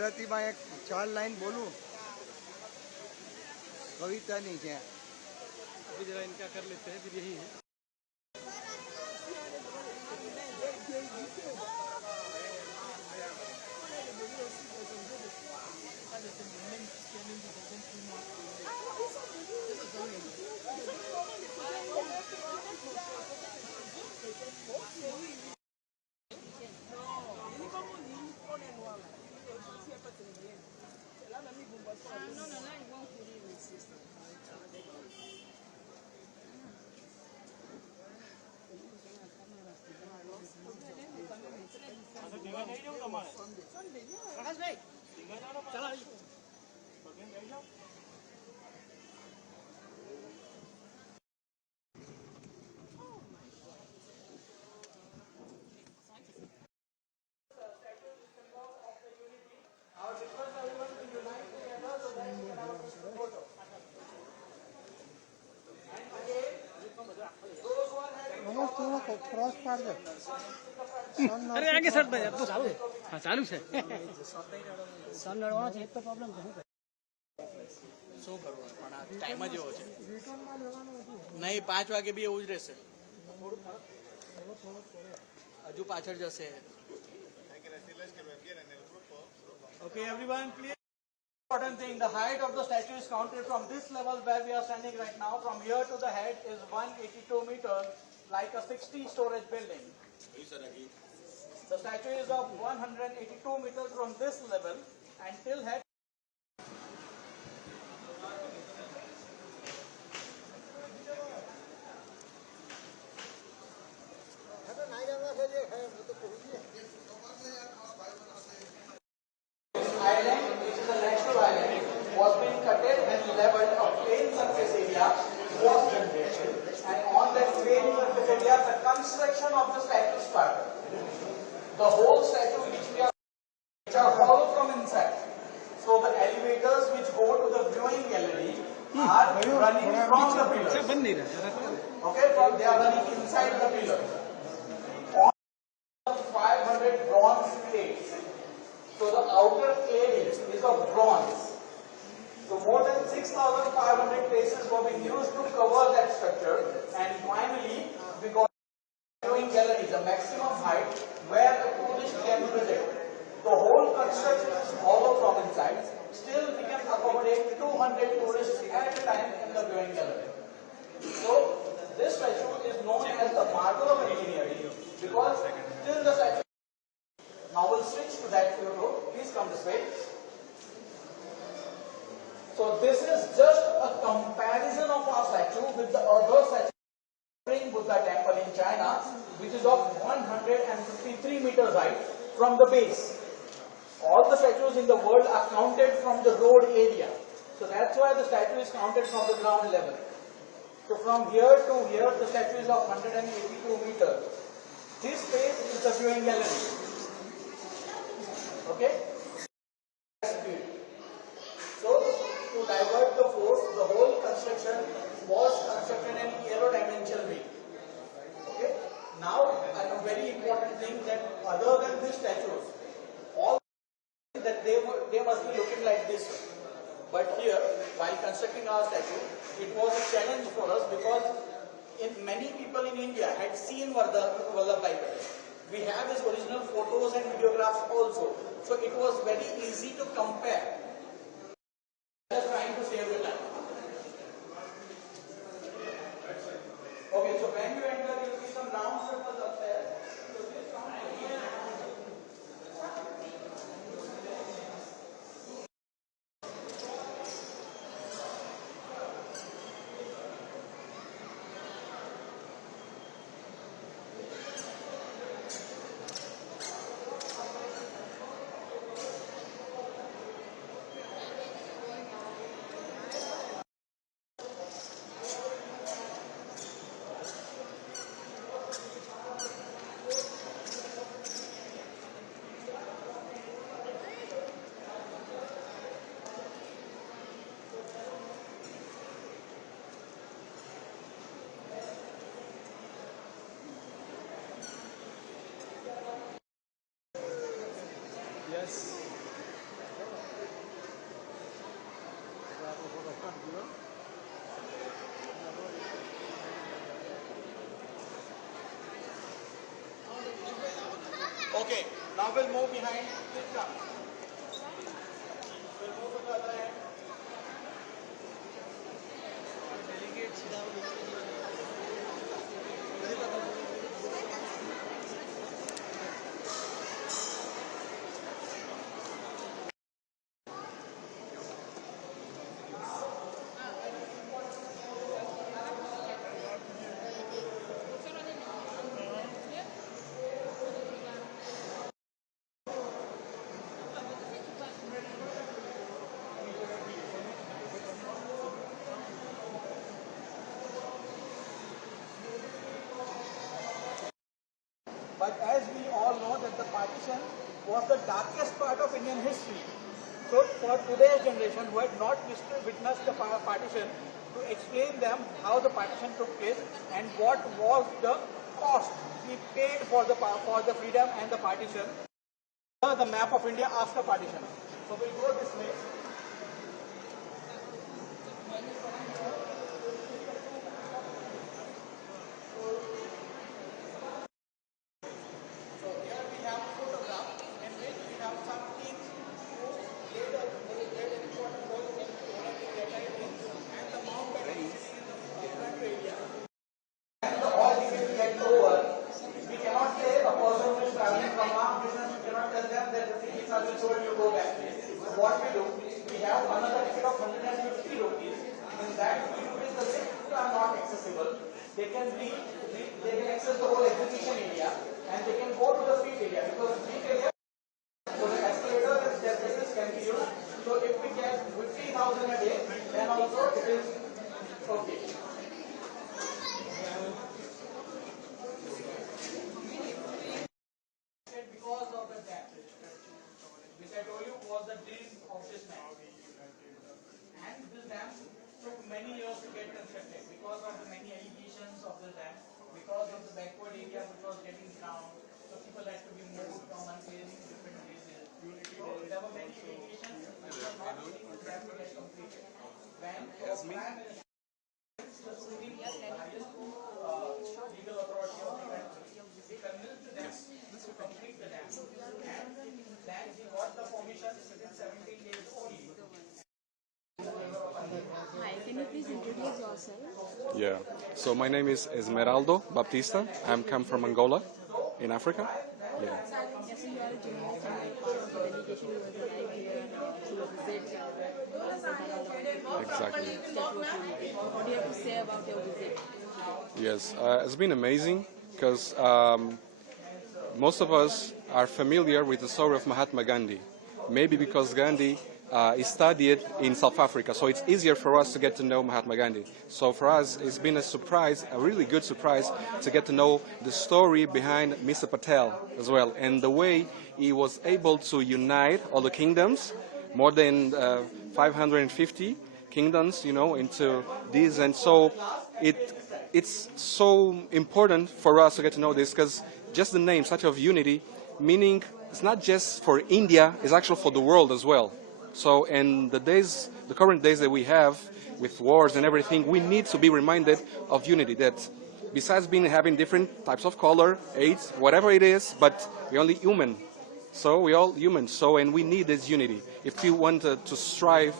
ગુજરાતીમાં એક 4 લાઈન બોલું कवितानी है। अभी जरा इनका कर लेते हैं, फिर यही है। क्रॉस पार दे। अरे आगे सर यार, तो चालू है। हाँ चालू है। सन लड़वा છે તો પ્રોબ્લેમ છે શું કરવું પણ આ ટાઈમ જ એવો છે નહીં 5 વાગે બી એવું જ રહેશે હજુ પાછળ જશે Okay everyone please important thing the height of the statue is counted from this level where we are standing right now from here to the head is 182 meters like a 60 storage building. The statue is of 182 meters from this level and till head. Island, which is the next to island, was being cutted and leveled. A plain surface area was generated, and on that plain surface area, the construction of the statue started. The whole statue, which are hollow from inside. So the elevators which go to the viewing gallery are running from the pillars. Okay, they are running inside the pillars. On 500 bronze plates. So the outer cladding is of bronze. So more than 6,500 places were being used to cover that structure, and finally we got the viewing gallery, the maximum height where the tourist can visit. The whole construction is hollow from inside. Still, we can accommodate 200 tourists at a time in the viewing gallery. So, this statue is known as the marvel of engineering because still the statue. Now we'll switch to that photo. Please come this way. So, this is just a comparison of our statue with the other statue in Buddha temple in China, which is of 153 meters height from the base. All the statues in the world are counted from the road area. So that's why the statue is counted from the ground level. So from here to here, the statue is of 182 meters. This space is the viewing gallery. Okay? So to divert the force, the whole construction was constructed in aerodynamical way. Okay? Now, a very important thing that other than these statues, all that they must be looking like this. But here, while constructing our statue, it was a challenge for us because many people in India had seen Vallabhbhai Patel. We have his original photos and videographs also. So it was very easy to compare. Just trying to save the time. Okay, so when you enter, you will see some round circles up there. So this Now we'll move behind. Please come. We'll move to the other end. But as we all know that the partition was the darkest part of Indian history. So for today's generation who had not witnessed the partition, to explain them how the partition took place and what was the cost we paid for the freedom and the partition, the map of India after partition. So we'll go this way. What we do, we have another ticket of 150 rupees. In that 50 rupees, the lifts are not accessible. They can access the whole exhibition area and they can go to the street area because street area, so the escalator and staircases can be used. So if we get 50,000 a day, then also it is okay. Because of the dam, which I told you was the dream of this man. And this dam took many years to get constructed because of the many allegations of the dam, because of the backward area which was getting drowned, so people had to be moved from one place to different places. So there were many allegations which were not leading the dam to get completed. When the Prime Minister, the Supreme Court, the highest legal authority of the country, he convinced the dam to complete the dam. And then he got the permission within 17 days only. Hi, can you please introduce yourself? Yeah. So my name is Esmeraldo Baptista. I'm come from Angola, in Africa. Yeah. Yes, you are a journalist and you are part of the delegation who was arrived here to visit Exactly. Statue of Unity. What do you have to say about your visit? Yes, it's been amazing because most of us are familiar with the story of Mahatma Gandhi. Maybe because Gandhi is studied in South Africa, so it's easier for us to get to know Mahatma Gandhi. So for us, it's been a surprise, a really good surprise, to get to know the story behind Mr. Patel as well, and the way he was able to unite all the kingdoms, more than 550 kingdoms, into this. And so it's so important for us to get to know this, because just the name, Statue of Unity, meaning it's not just for India, it's actually for the world as well. So in the current days that we have, with wars and everything, we need to be reminded of unity, that besides having different types of color, age, whatever it is, but we're only human. So we're all human, and we need this unity. If we want to strive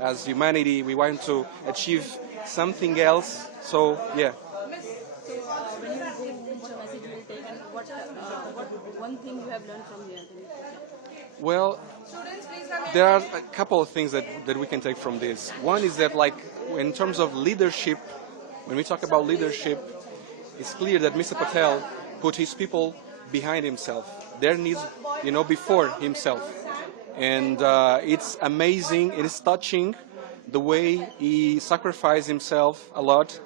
as humanity, we want to achieve something else, so yeah. So when you go, which message you will take and what one thing you have learned from here? Well, there are a couple of things that we can take from this. One is that, like, in terms of leadership, when we talk about leadership, it's clear that Mr. Patel put his people behind himself, their needs, before himself. And it's amazing, it is touching the way he sacrificed himself a lot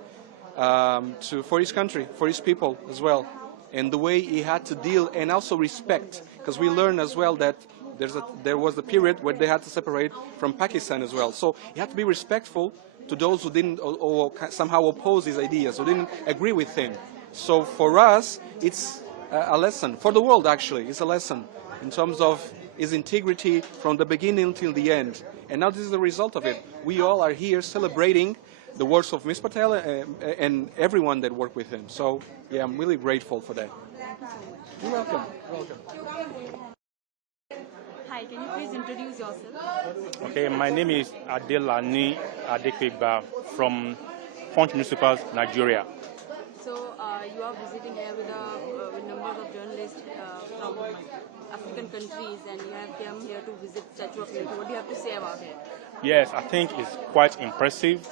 for his country, for his people as well. And the way he had to deal, and also respect, because we learn as well that there was a period where they had to separate from Pakistan as well. So he had to be respectful to those who didn't or somehow oppose his ideas, who didn't agree with him. So for us, it's a lesson. For the world, actually, it's a lesson in terms of his integrity from the beginning till the end. And now this is the result of it. We all are here celebrating the works of Ms. Patel and everyone that worked with him. So, yeah, I'm really grateful for that. You're welcome. You're welcome. Hi, can you please introduce yourself? Okay, my name is Adelani Adekpegba from Punch Municipal, Nigeria. So you are visiting here with numbers of journalists from African countries, and you have come here to visit Statue of Unity. What do you have to say about it? Yes, I think it's quite impressive,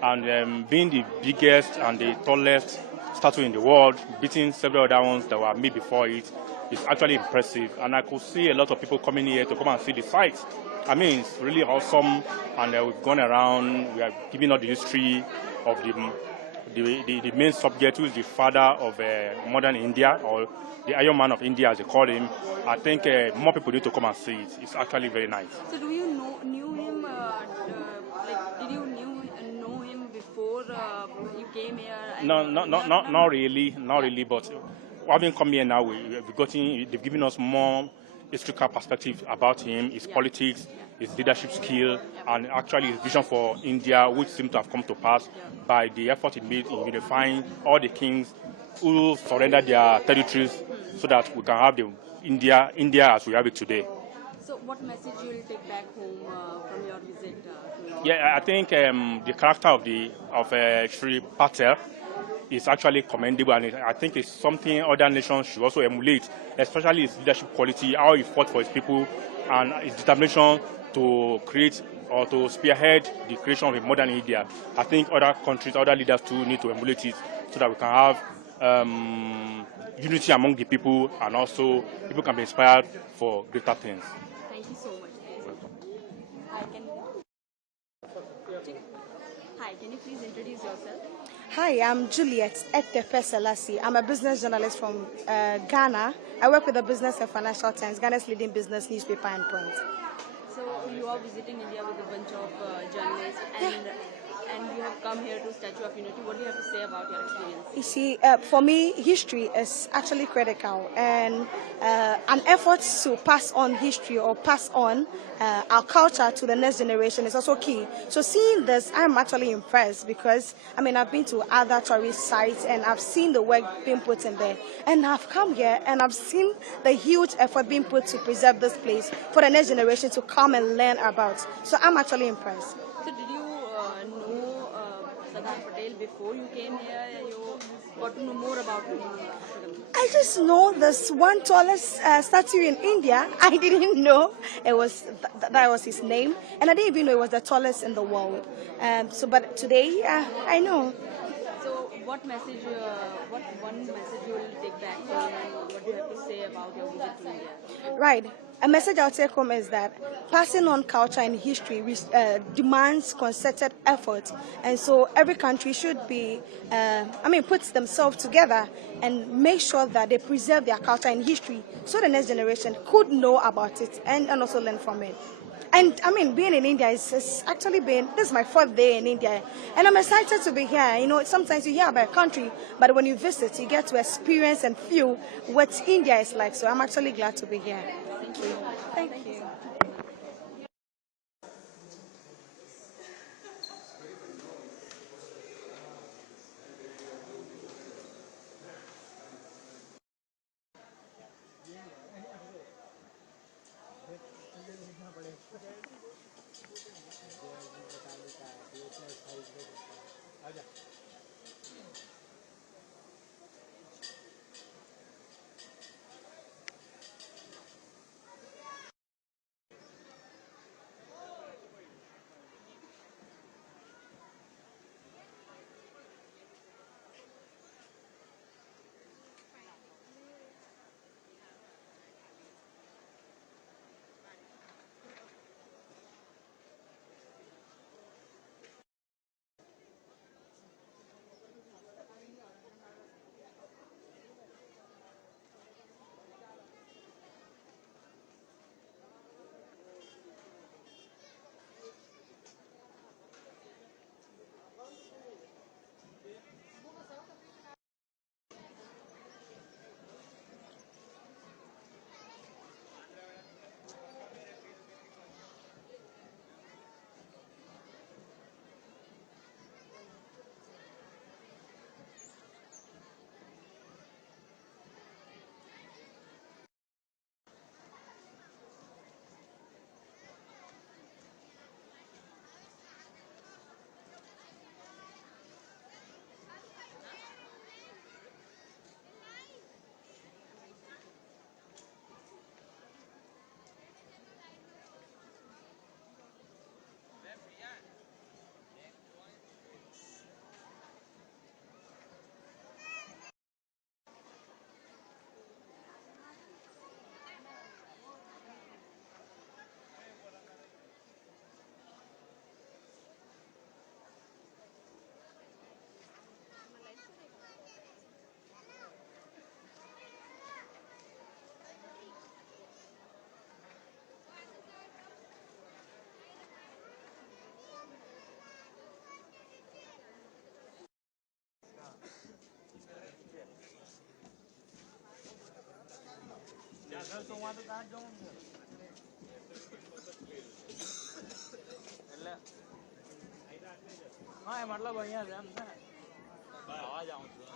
and being the biggest and the tallest statue in the world, beating several other ones that were made before it, is actually impressive. And I could see a lot of people coming here to come and see the site. I mean, it's really awesome, and we've gone around, we are giving out the history of the main subject, who is the father of modern India, or the Iron Man of India, as they call him. I think more people need to come and see it. It's actually very nice. So do you knew him? Did you know him before you came here? Not really. But having come here now, they've given us more historical perspective about him, his politics, his leadership skill, and actually his vision for India, which seems to have come to pass by the effort he made in unifying all the kings who surrendered their territories, so that we can have the India as we have it today. So what message you will take back home from your visit? Yeah, I think the character of Sri Patel is actually commendable, and I think it's something other nations should also emulate, especially his leadership quality, how he fought for his people, and his determination to create or to spearhead the creation of a modern India. I think other countries, other leaders too need to emulate it, so that we can have unity among the people, and also people can be inspired for greater things. Thank you so much. Hi, can you please introduce yourself? Hi, I'm Juliet Ektefe Selassie. I'm a business journalist from Ghana. I work with the Business and Financial Times, Ghana's leading business newspaper and print. So you are visiting India with a bunch of journalists, and you have come here to Statue of Unity. What do you have to say about your experience? You see, for me, history is actually critical, and an effort to pass on history or pass on our culture to the next generation is also key. So seeing this, I'm actually impressed because, I mean, I've been to other tourist sites and I've seen the work being put in there. And I've come here and I've seen the huge effort being put to preserve this place for the next generation to come and learn about. So I'm actually impressed. So did you know Sardar Patel before you came here? You got to know more about him? I just know this one tallest statue in India. I didn't know it was that was his name, and I didn't even know it was the tallest in the world. But today I know. So what message? What one message you will take back home, and what do you have to say about your visit to India? Right. A message I'll take home is that passing on culture and history demands concerted effort, and so every country should be, puts themselves together and make sure that they preserve their culture and history, so the next generation could know about it and also learn from it. And I mean, being in India is actually this is my 4th day in India, and I'm excited to be here. You know, sometimes you hear about a country, but when you visit, you get to experience and feel what India is like. So I'm actually glad to be here. Thank you. હા મતલબ અહીંયા છે એમ ને આવા જાઉં છું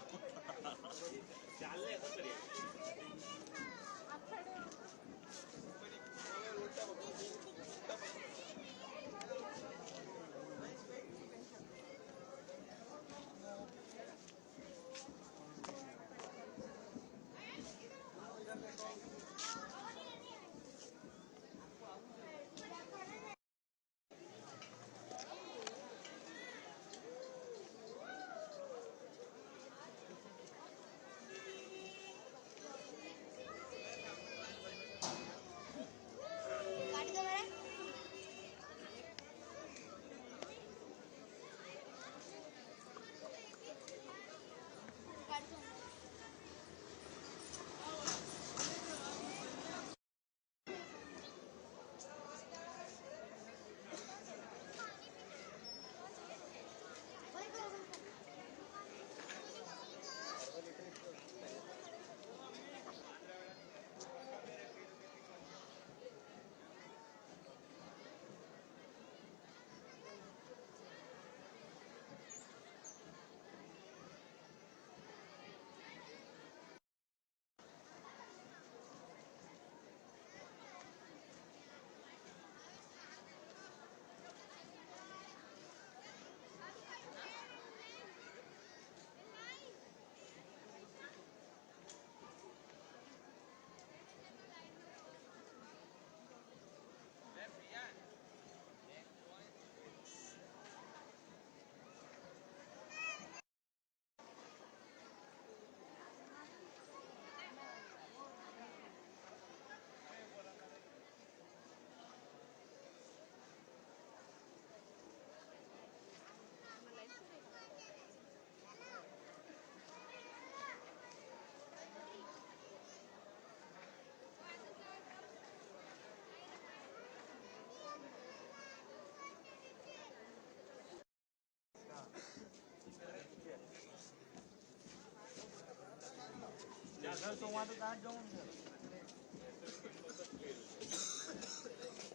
ઘર તો વાંધો ત્યાં જવું છે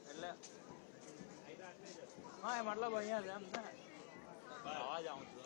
એટલે હા મતલબ અહીંયા છે એમ ને આવા જાઉં છું